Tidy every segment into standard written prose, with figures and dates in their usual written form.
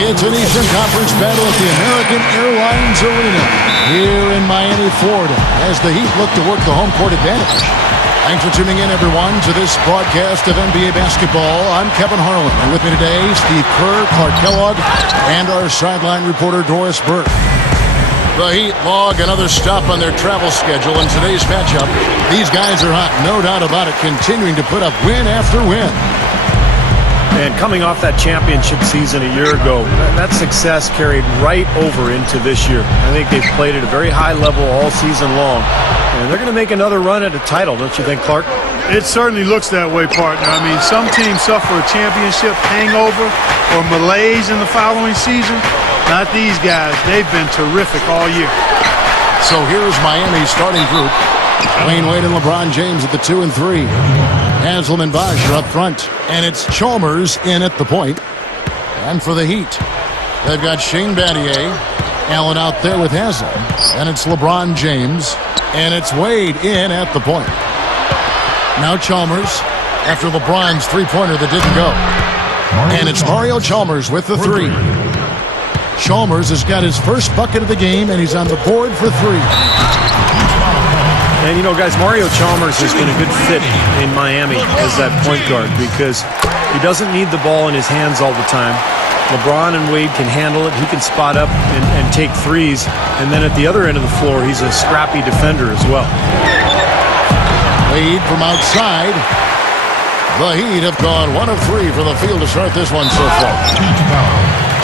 It's an Eastern Conference battle at the American Airlines Arena here in Miami, Florida, as the Heat look to work the home court advantage. Thanks for tuning in, everyone, to this broadcast of NBA basketball. I'm Kevin Harlan, and with me today, Steve Kerr, Clark Kellogg, and our sideline reporter, Doris Burke. The Heat log another stop on their travel schedule in today's matchup. These guys are hot, no doubt about it, continuing to put up win after win. And coming off that championship season a year ago, that success carried right over into this year. I think they've played at a very high level all season long. And they're going to make another run at a title, don't you think, Clark? It certainly looks that way, partner. I mean, some teams suffer a championship hangover or malaise in the following season. Not these guys. They've been terrific all year. So here's Miami's starting group. Dwayne Wade and LeBron James at the 2 and 3. Haslem and Bosh are up front. And it's Chalmers in at the point. And for the Heat, they've got Shane Battier, Allen out there with Haslem. And it's LeBron James. And it's Wade in at the point. Now Chalmers after LeBron's three-pointer that didn't go. And it's Mario Chalmers with the three. Chalmers has got his first bucket of the game, and he's on the board for three. And, you know, guys, Mario Chalmers has been a good fit in Miami as that point guard because he doesn't need the ball in his hands all the time. LeBron and Wade can handle it. He can spot up and take threes. And then at the other end of the floor, he's a scrappy defender as well. Wade from outside. The Heat have gone 1 of 3 for the field to start this one so far.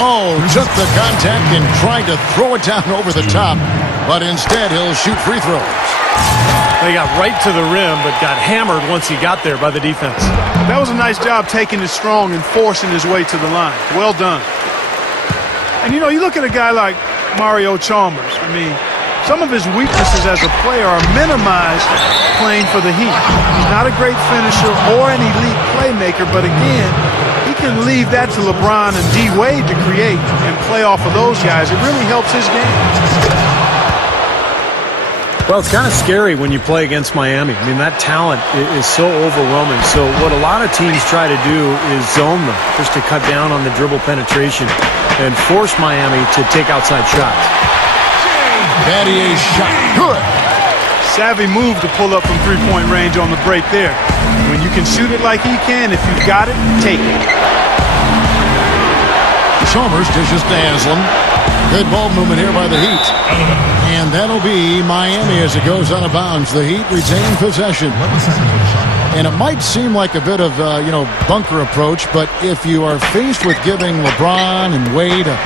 Oh, took the contact and tried to throw it down over the top. But instead, he'll shoot free throws. They got right to the rim, but got hammered once he got there by the defense. That was a nice job taking it strong and forcing his way to the line. Well done. And, you know, you look at a guy like Mario Chalmers. I mean, some of his weaknesses as a player are minimized playing for the Heat. He's not a great finisher or an elite playmaker, but again, he can leave that to LeBron and D. Wade to create and play off of those guys. It really helps his game. Well, it's kind of scary when you play against Miami. I mean, that talent is so overwhelming. So what a lot of teams try to do is zone them just to cut down on the dribble penetration and force Miami to take outside shots. Battier's shot. Good. Savvy move to pull up from three-point range on the break there. When you can shoot it like he can, if you've got it, take it. Chalmers dishes to Haslem. Good ball movement here by the Heat. And that'll be Miami as it goes out of bounds. The Heat retain possession. And it might seem like a bit of, bunker approach, but if you are faced with giving LeBron and Wade a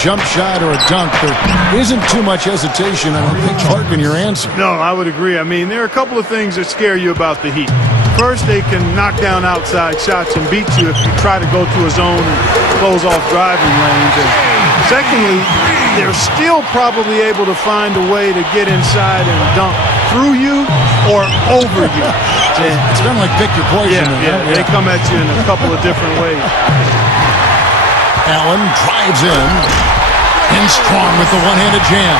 jump shot or a dunk, there isn't too much hesitation, I don't think, Clark, in your answer. No, I would agree. I mean, there are a couple of things that scare you about the Heat. First, they can knock down outside shots and beat you if you try to go to a zone and close off driving lanes. And secondly, they're still probably able to find a way to get inside and dunk through you or over you. It's been like pick your poison. Yeah, they come at you in a couple of different ways. Allen drives in. And strong with the one-handed jam.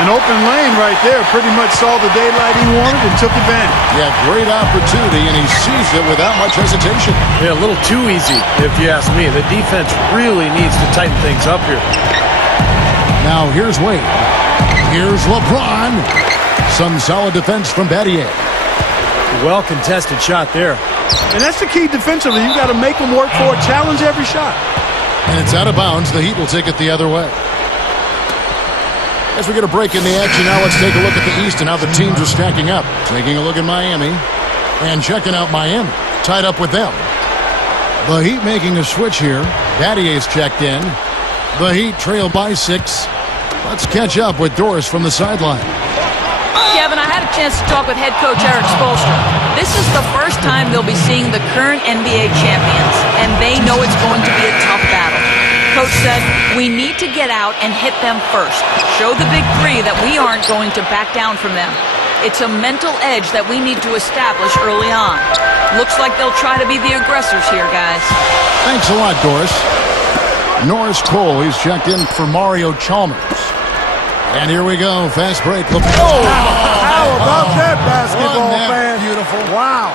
An open lane right there. Pretty much saw the daylight he wanted and took advantage. Yeah, great opportunity, and he seized it without much hesitation. Yeah, a little too easy, if you ask me. The defense really needs to tighten things up here. Now here's Wade. Here's LeBron. Some solid defense from Battier. Well-contested shot there. And that's the key defensively. You've got to make them work for it. Challenge every shot. And it's out of bounds. The Heat will take it the other way. As we get a break in the action now, let's take a look at the East and how the teams are stacking up. Taking a look at Miami and checking out Miami. Tied up with them. The Heat making a switch here. Battier's checked in. The Heat trail by 6. Let's catch up with Doris from the sideline. Kevin, I had a chance to talk with head coach Eric Spoelstra. This is the first time they'll be seeing the current NBA champions, and they know it's going to be a tough battle. Coach said, we need to get out and hit them first. Show the big three that we aren't going to back down from them. It's a mental edge that we need to establish early on. Looks like they'll try to be the aggressors here, guys. Thanks a lot, Doris. Norris Cole, he's checked in for Mario Chalmers. And here we go, fast break. Oh, how about that basketball, fan? Beautiful. Wow.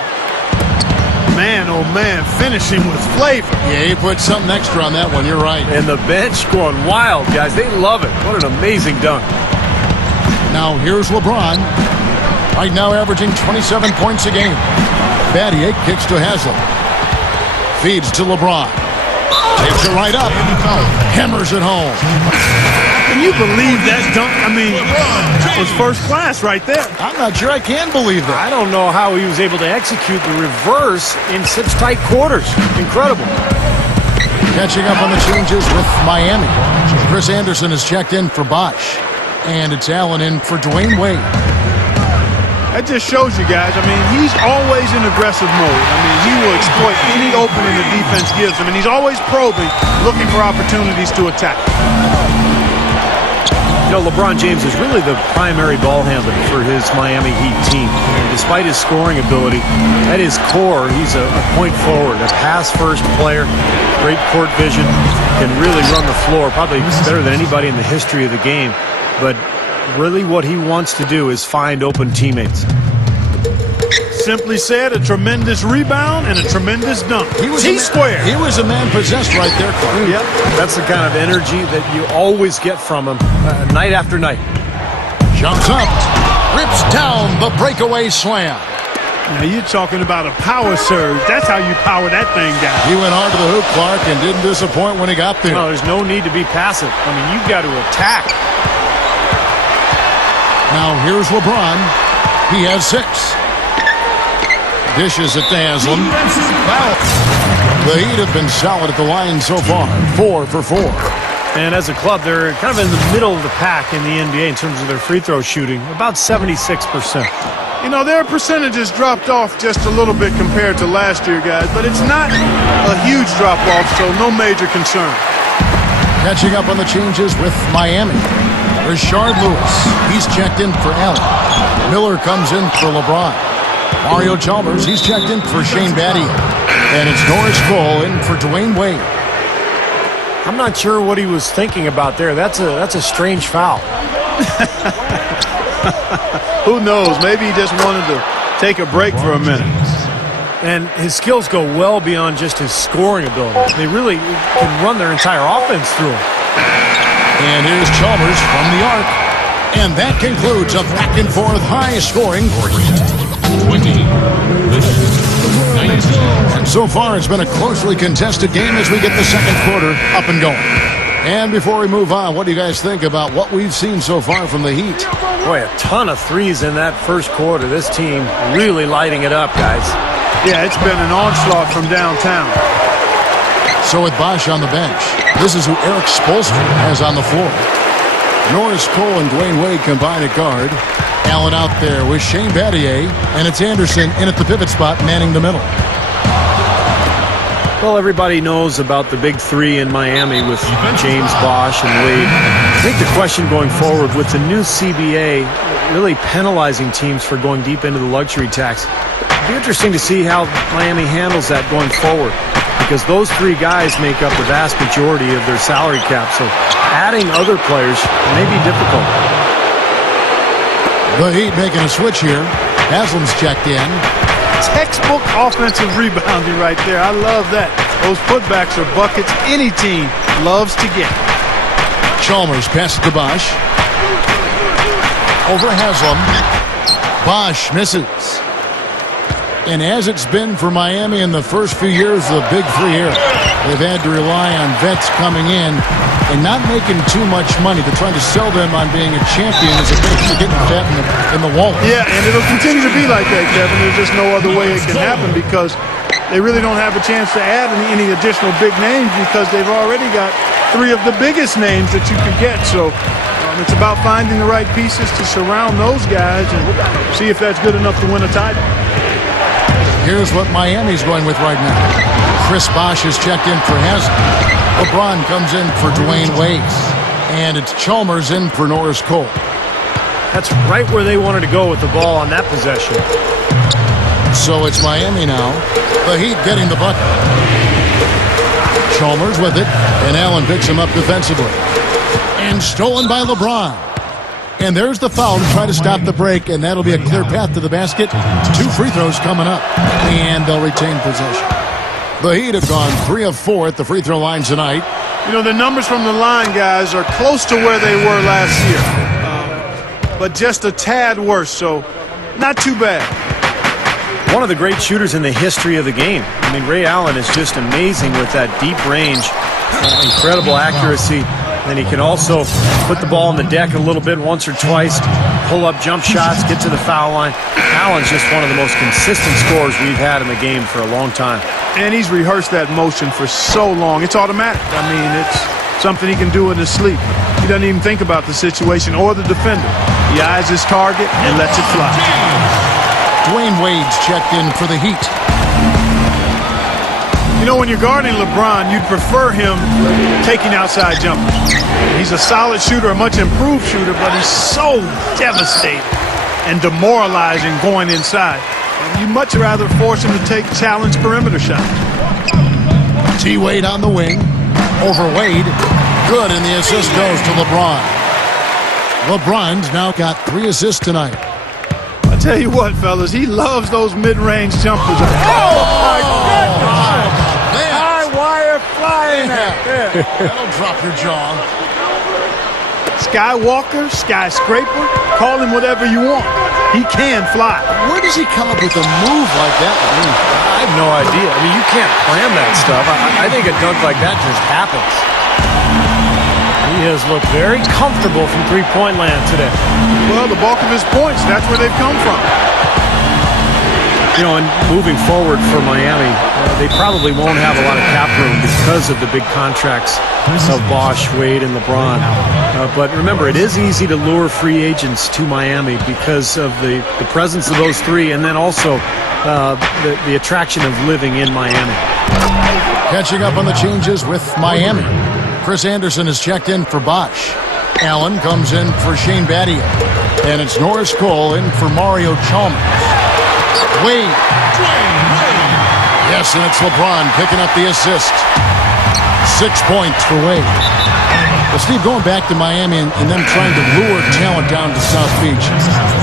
man, oh man, finishing with flavor. Yeah, he put something extra on that one. You're right. And the bench going wild, guys. They love it. What an amazing dunk. Now here's LeBron. Right now averaging 27 points a game. Battier kicks to Haslam. Feeds to LeBron. Takes it right up. Hammers it home. Can you believe that dunk? I mean, that was first class right there. I'm not sure I can believe that. I don't know how he was able to execute the reverse in such tight quarters. Incredible. Catching up on the changes with Miami. Chris Anderson has checked in for Bosh. And it's Allen in for Dwayne Wade. That just shows you guys, I mean, he's always in aggressive mode. I mean, he will exploit any opening the defense gives him, and he's always probing, looking for opportunities to attack. You know, LeBron James is really the primary ball handler for his Miami Heat team. And despite his scoring ability, at his core, he's a point forward, a pass-first player, great court vision, can really run the floor, probably better than anybody in the history of the game. But really what he wants to do is find open teammates. Simply said, a tremendous rebound and a tremendous dunk. He was T-square. He was a man possessed right there, Clark. Yep, that's the kind of energy that you always get from him night after night. Jumps up, rips down the breakaway slam. Now you're talking about a power surge. That's how you power that thing down. He went hard to the hoop, Clark, and didn't disappoint when he got there. No, there's no need to be passive. I mean, you've got to attack. Now here's LeBron. He has 6. Dishes it to Haslam. The Heat have been solid at the line so far. 4 for 4. And as a club, they're kind of in the middle of the pack in the NBA in terms of their free throw shooting, about 76%. You know, their percentages dropped off just a little bit compared to last year, guys, but it's not a huge drop-off, so no major concern. Catching up on the changes with Miami. Rashard Lewis. He's checked in for Allen. Miller comes in for LeBron. Mario Chalmers, he's checked in for Shane Battier. And it's Norris Cole in for Dwayne Wade. I'm not sure what he was thinking about there. That's a strange foul. Who knows? Maybe he just wanted to take a break for a minute. And his skills go well beyond just his scoring ability. They really can run their entire offense through him. And here's Chalmers from the arc. And that concludes a back-and-forth high-scoring quarter. 20, 19. And so far, it's been a closely contested game as we get the second quarter up and going. And before we move on, what do you guys think about what we've seen so far from the Heat? Boy, a ton of threes in that first quarter. This team really lighting it up, guys. Yeah, it's been an onslaught from downtown. So with Bosh on the bench, this is who Eric Spoelstra has on the floor. Norris Cole and Dwayne Wade combine at guard. Allen out there with Shane Battier, and it's Anderson in at the pivot spot, manning the middle. Well, everybody knows about the big three in Miami with James, Bosh, and Wade. I think the question going forward with the new CBA really penalizing teams for going deep into the luxury tax, it'll be interesting to see how Miami handles that going forward, because those 3 guys make up the vast majority of their salary cap, so adding other players may be difficult. The Heat making a switch here. Haslam's checked in. Textbook offensive rebounding right there. I love that. Those putbacks are buckets any team loves to get. Chalmers passes to Bosh. Over Haslam. Bosh misses. And as it's been for Miami in the first few years of the Big 3 era, they've had to rely on vets coming in and not making too much money. They're trying to sell them on being a champion as opposed to getting fat in the wallet. Yeah, and it'll continue to be like that, Kevin. There's just no other way it can happen because they really don't have a chance to add any additional big names because they've already got 3 of the biggest names that you can get. So it's about finding the right pieces to surround those guys and see if that's good enough to win a title. Here's what Miami's going with right now. Chris Bosh has checked in for Haslam. LeBron comes in for Dwayne Wade. And it's Chalmers in for Norris Cole. That's right where they wanted to go with the ball on that possession. So it's Miami now. The Heat getting the bucket. Chalmers with it. And Allen picks him up defensively. And stolen by LeBron. And there's the foul to try to stop the break, and that'll be a clear path to the basket. 2 free throws coming up, and they'll retain possession. The Heat have gone 3 of 4 at the free throw line tonight. You know, the numbers from the line, guys, are close to where they were last year. But just a tad worse, so not too bad. One of the great shooters in the history of the game. I mean, Ray Allen is just amazing with that deep range, incredible accuracy. And he can also put the ball on the deck a little bit once or twice, pull up jump shots, get to the foul line. Allen's just one of the most consistent scorers we've had in the game for a long time. And he's rehearsed that motion for so long. It's automatic. I mean, it's something he can do in his sleep. He doesn't even think about the situation or the defender. He eyes his target and lets it fly. Dwayne Wade's checked in for the Heat. You know, when you're guarding LeBron, you'd prefer him taking outside jumpers. He's a solid shooter, a much improved shooter, but he's so devastating and demoralizing going inside. And you'd much rather force him to take challenge perimeter shots. T. Wade on the wing. Over Wade. Good, and the assist goes to LeBron. LeBron's now got 3 assists tonight. I tell you what, fellas, he loves those mid-range jumpers. Oh, my goodness! High wire flying out there. That'll drop your jaw. Skywalker, skyscraper, call him whatever you want. He can fly. Where does he come up with a move like that? I have no idea. I mean, you can't plan that stuff. I think a dunk like that just happens. He has looked very comfortable from three-point land today. Well, the bulk of his points, that's where they've come from. You know, and moving forward for Miami, they probably won't have a lot of cap room because of the big contracts of Bosh, Wade, and LeBron. But remember, it is easy to lure free agents to Miami because of the presence of those three, and then also the attraction of living in Miami. Catching up on the changes with Miami. Chris Anderson has checked in for Bosh. Allen comes in for Shane Battier. And it's Norris Cole in for Mario Chalmers. Wade. Yes, and it's LeBron picking up the assist. 6 points for Wade. Well, Steve, going back to Miami and them trying to lure talent down to South Beach,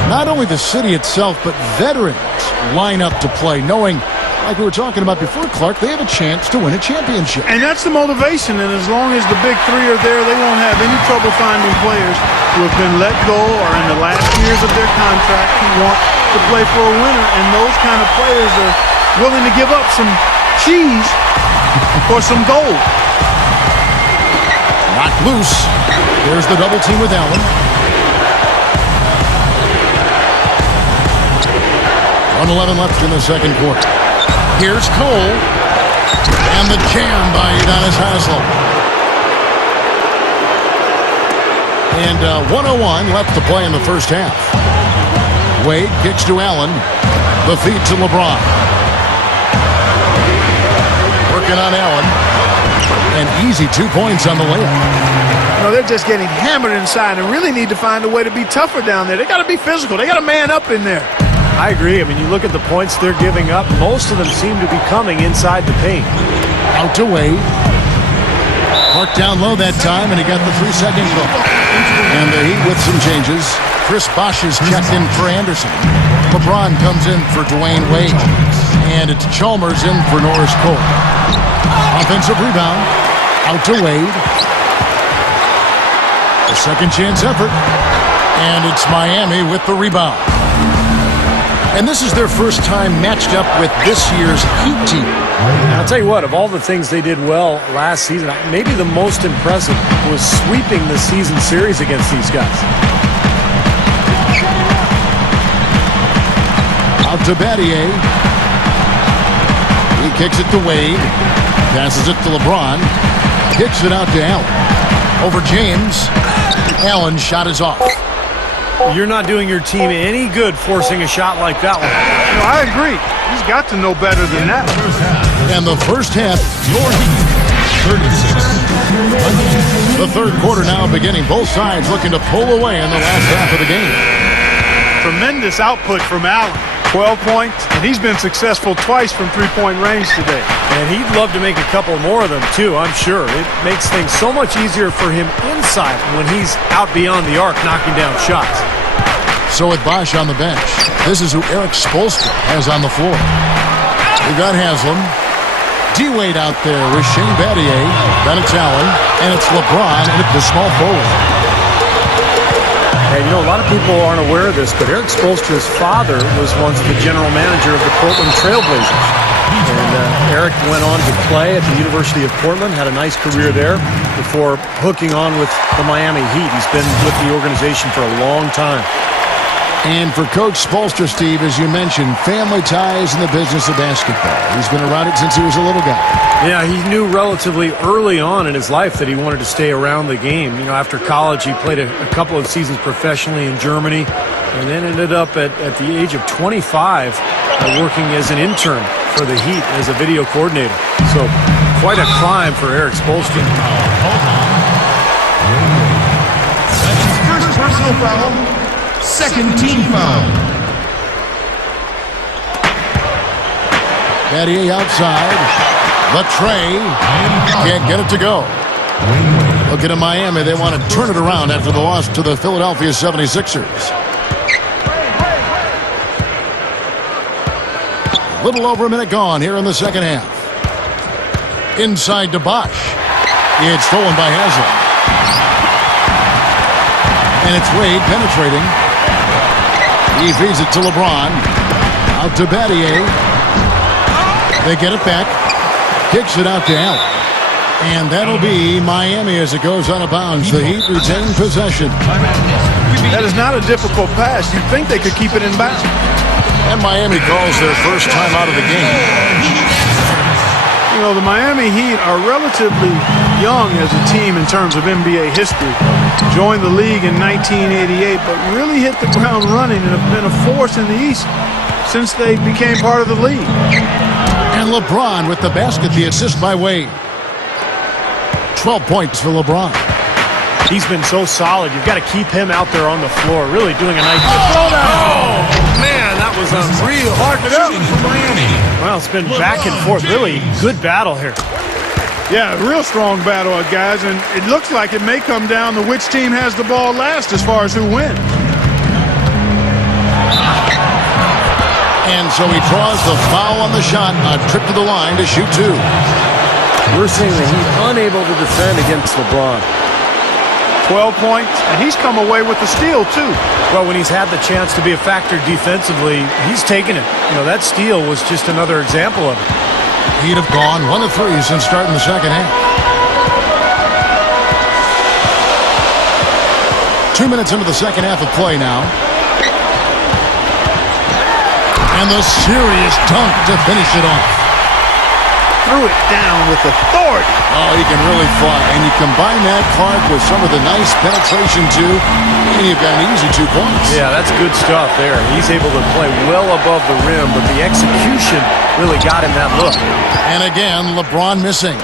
not only the city itself, but veterans line up to play, knowing, like we were talking about before, Clark, they have a chance to win a championship. And that's the motivation, and as long as the big three are there, they won't have any trouble finding players who have been let go or in the last years of their contract who want to play for a winner, and those kind of players are willing to give up some cheese for some gold. Knocked loose. There's the double team with Allen. 1:11 left in the second quarter. Here's Cole. And the jam by Udonis Haslem. And 1:01 left to play in the first half. Wade kicks to Allen. The feed to LeBron. Working on Allen. An easy 2 points on the layup. You know, they're just getting hammered inside and really need to find a way to be tougher down there. They got to be physical. They got to man up in there. I agree. I mean, you look at the points they're giving up. Most of them seem to be coming inside the paint. Out to Wade. Marked down low that time, and he got the 3-second look. And the Heat with some changes. Chris Bosh is checked in for Anderson. LeBron comes in for Dwayne Wade. And it's Chalmers in for Norris Cole. Offensive rebound. Out to Wade. A second chance effort. And it's Miami with the rebound. And this is their first time matched up with this year's Heat team. I'll tell you what, of all the things they did well last season, maybe the most impressive was sweeping the season series against these guys. Out to Battier. He kicks it to Wade. Passes it to LeBron. Kicks it out to Allen. Over James. Allen's shot is off. You're not doing your team any good forcing a shot like that one. You know, I agree. He's got to know better than that. And the first half, your Heat, 36. The third quarter now beginning. Both sides looking to pull away in the last half of the game. Tremendous output from Allen. 12 points, and he's been successful twice from three-point range today. And he'd love to make a couple more of them, too, I'm sure. It makes things so much easier for him inside when he's out beyond the arc knocking down shots. So with Bosch on the bench, this is who Eric Spoelstra has on the floor. We've got Haslam. D-Wade out there with Shane Battier. Then it's Allen. And it's LeBron at the small forward. And, you know, a lot of people aren't aware of this, but Eric Spoelstra's father was once the general manager of the Portland Trailblazers. And Eric went on to play at the University of Portland, had a nice career there before hooking on with the Miami Heat. He's been with the organization for a long time. And for Coach Spoelstra, Steve, as you mentioned, family ties in the business of basketball. He's been around it since he was a little guy. Yeah, he knew relatively early on in his life that he wanted to stay around the game. You know, after college, he played a couple of seasons professionally in Germany and then ended up at the age of 25 working as an intern for the Heat as a video coordinator. So quite a climb for Eric Spoelstra. First personal foul. Second team foul. Battier outside. Latrey can't get it to go. Looking at Miami, they want to turn it around after the loss to the Philadelphia 76ers. A little over a minute gone here in the second half. Inside to Bosch. It's stolen by Haslam. And it's Wade penetrating. He feeds it to LeBron. Out to Battier. They get it back. Kicks it out to Allen. And that'll be Miami as it goes out of bounds. The Heat retain possession. That is not a difficult pass. You'd think they could keep it in bounds. And Miami calls their first time out of the game. You know, the Miami Heat are relatively young as a team in terms of NBA history. Joined the league in 1988, but really hit the ground running and have been a force in the East since they became part of the league. And LeBron with the basket, the assist by Wade. 12 points for LeBron. He's been so solid. You've got to keep him out there on the floor, really doing a nice job. Oh, man, that was unreal. Hard to go. Well, it's been back and forth. Really good battle here. Yeah, real strong battle, guys, and it looks like it may come down to which team has the ball last as far as who wins. And so he draws the foul on the shot. A trip to the line to shoot two. We're seeing the Heat unable to defend against LeBron. 12 points, and he's come away with the steal, too. Well, when he's had the chance to be a factor defensively, he's taken it. You know, that steal was just another example of it. He'd have gone 1 of 3 since starting the second half. 2 minutes into the second half of play now. And the serious dunk to finish it off. Threw it down with authority. Oh, he can really fly. And you combine that, Clark, with some of the nice penetration, too, and you've got an easy 2 points. Yeah, that's good stuff there. He's able to play well above the rim, but the execution really got him that look. And again, LeBron missing.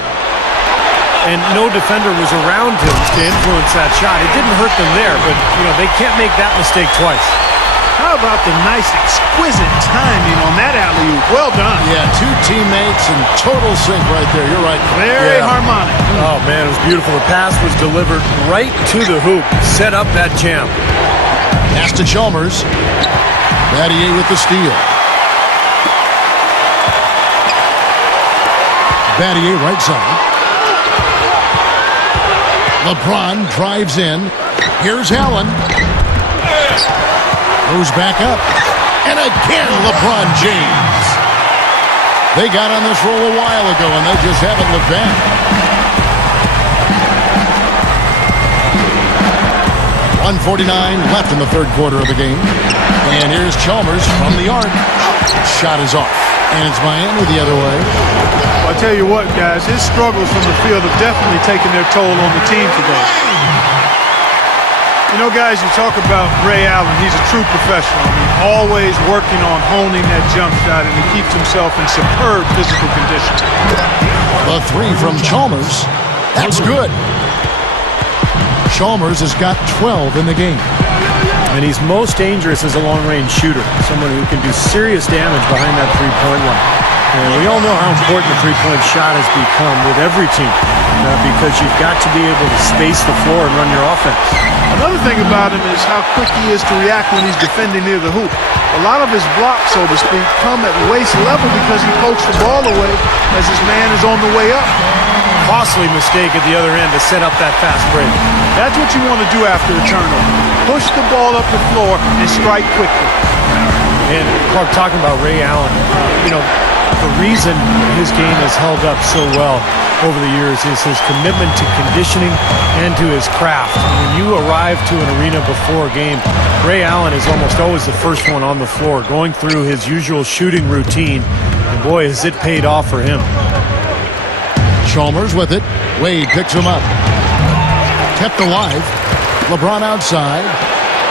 And no defender was around him to influence that shot. It didn't hurt them there, but, you know, they can't make that mistake twice. How about the nice, exquisite timing on that alley-oop? Well done. Yeah, 2 teammates in total sync right there. You're right. Very harmonic. Oh, man, it was beautiful. The pass was delivered right to the hoop. Set up that jam. Pass to Chalmers. Battier with the steal. Battier right side. LeBron drives in. Here's Allen. Goes back up. And again, LeBron James. They got on this roll a while ago, and they just haven't looked back. .149 left in the third quarter of the game. And here's Chalmers from the arc. Shot is off. And it's Miami the other way. I'll tell you what, guys, his struggles from the field have definitely taken their toll on the team today. You know, guys, you talk about Ray Allen. He's a true professional. I mean, always working on honing that jump shot, and he keeps himself in superb physical condition. The 3 from Chalmers. That's good. Chalmers has got 12 in the game. And he's most dangerous as a long-range shooter, someone who can do serious damage behind that three-point line. And we all know how important the three-point shot has become with every team because you've got to be able to space the floor and run your offense. Another thing about him is how quick he is to react when he's defending near the hoop. A lot of his blocks, so to speak, come at waist level because he pokes the ball away as his man is on the way up. Costly mistake at the other end to set up that fast break. That's what you want to do after a turnover. Push the ball up the floor and strike quickly. And Clark, talking about Ray Allen, the reason his game has held up so well over the years is his commitment to conditioning and to his craft. When you arrive to an arena before a game, Ray Allen is almost always the first one on the floor, going through his usual shooting routine. And boy, has it paid off for him. Chalmers with it. Wade picks him up. Kept alive. LeBron outside.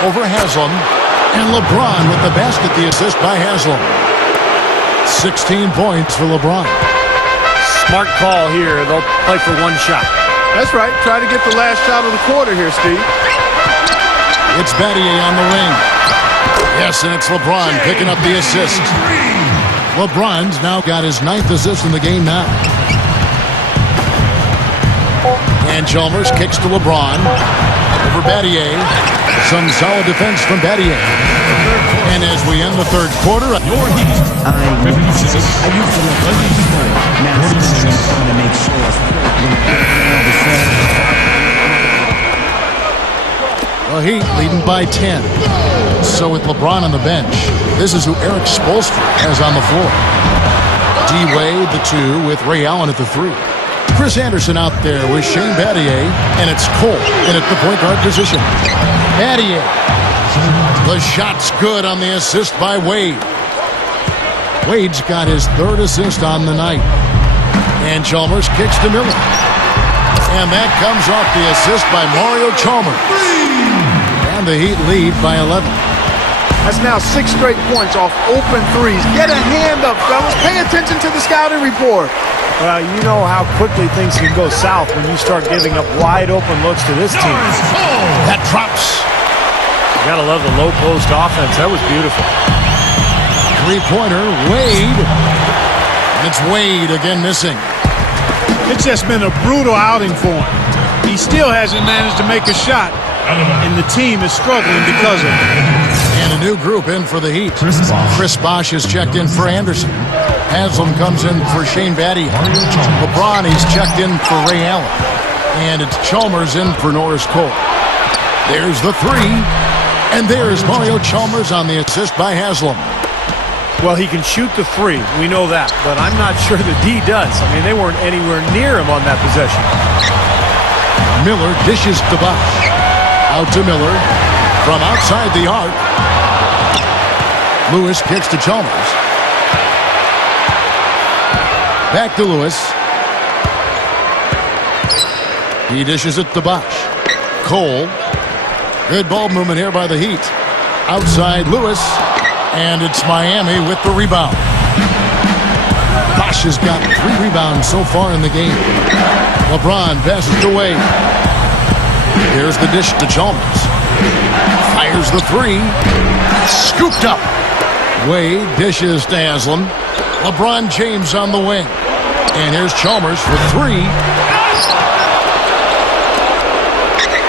Over Haslam. And LeBron with the basket, the assist by Haslam. 16 points for LeBron. Smart call here. They'll play for one shot. That's right. Try to get the last shot of the quarter here, Steve. It's Battier on the wing. Yes, and it's LeBron picking up the assist. LeBron's now got his 9th assist in the game now. And Chalmers kicks to LeBron. Over Battier. Some solid defense from Battier. And as we end the third quarter, I used to look ugly before. Now I'm trying to make sure. The Heat leading by 10. So with LeBron on the bench, this is who Eric Spoelstra has on the floor. D-Wade, the 2, with Ray Allen at the 3. Chris Anderson out there with Shane Battier, and it's Cole in at the point guard position. Battier. The shot's good on the assist by Wade. Wade's got his 3rd assist on the night. And Chalmers kicks to Miller. And that comes off the assist by Mario Chalmers. And the Heat lead by 11. That's now 6 straight points off open threes. Get a hand up, fellas. Pay attention to the scouting report. Well, you know how quickly things can go south when you start giving up wide open looks to this team. That drops. You gotta love the low post offense. That was beautiful. Three-pointer, Wade. And it's Wade again missing. It's just been a brutal outing for him. He still hasn't managed to make a shot, and the team is struggling because of it. And a new group in for the Heat. Chris Bosh is checked in for Anderson. Haslam comes in for Shane Battier. LeBron, he's checked in for Ray Allen. And it's Chalmers in for Norris Cole. There's the 3. And there's Mario Chalmers on the assist by Haslam. Well, he can shoot the 3. We know that. But I'm not sure the D does. I mean, they weren't anywhere near him on that possession. Miller dishes to Bosh. Out to Miller. From outside the arc. Lewis kicks to Chalmers. Back to Lewis. He dishes it to Bosh. Cole. Good ball movement here by the Heat. Outside Lewis. And it's Miami with the rebound. Bosh has got 3 rebounds so far in the game. LeBron passes it away. Here's the dish to Chalmers. Fires the 3. Scooped up. Wade dishes to Haslam. LeBron James on the wing. And here's Chalmers for 3.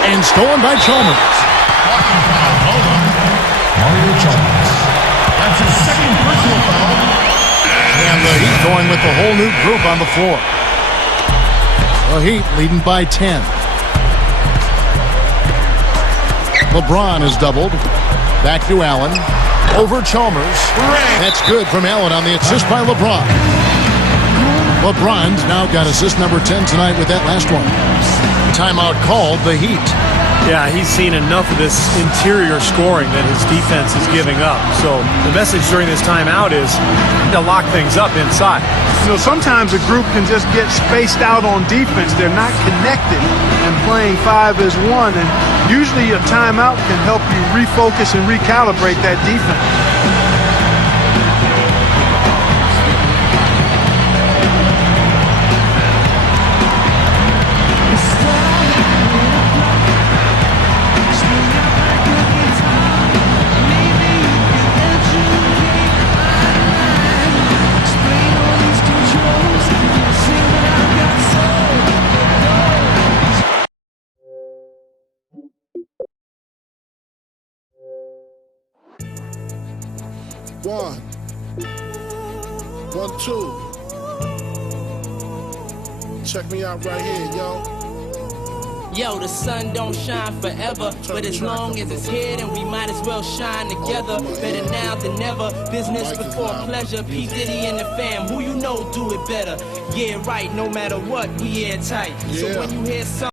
And stolen by Chalmers. Mario Chalmers. That's his 2nd personal foul. And the Heat going with the whole new group on the floor. The Heat leading by 10. LeBron is doubled. Back to Allen. Over Chalmers. That's good from Allen on the assist by LeBron. LeBron's now got assist number 10 tonight with that last one. Timeout called, the Heat. Yeah, he's seen enough of this interior scoring that his defense is giving up. So the message during this timeout is to lock things up inside. You know, sometimes a group can just get spaced out on defense. They're not connected and playing 5 as 1. And usually a timeout can help you refocus and recalibrate that defense. 1, 2. Check me out right here, yo. Yo, the sun don't shine forever, but as long as it's here, then we might as well shine together. Better now than never, business before pleasure. P. Diddy and the fam, who you know do it better. Yeah, right, no matter what, we airtight. So when you hear something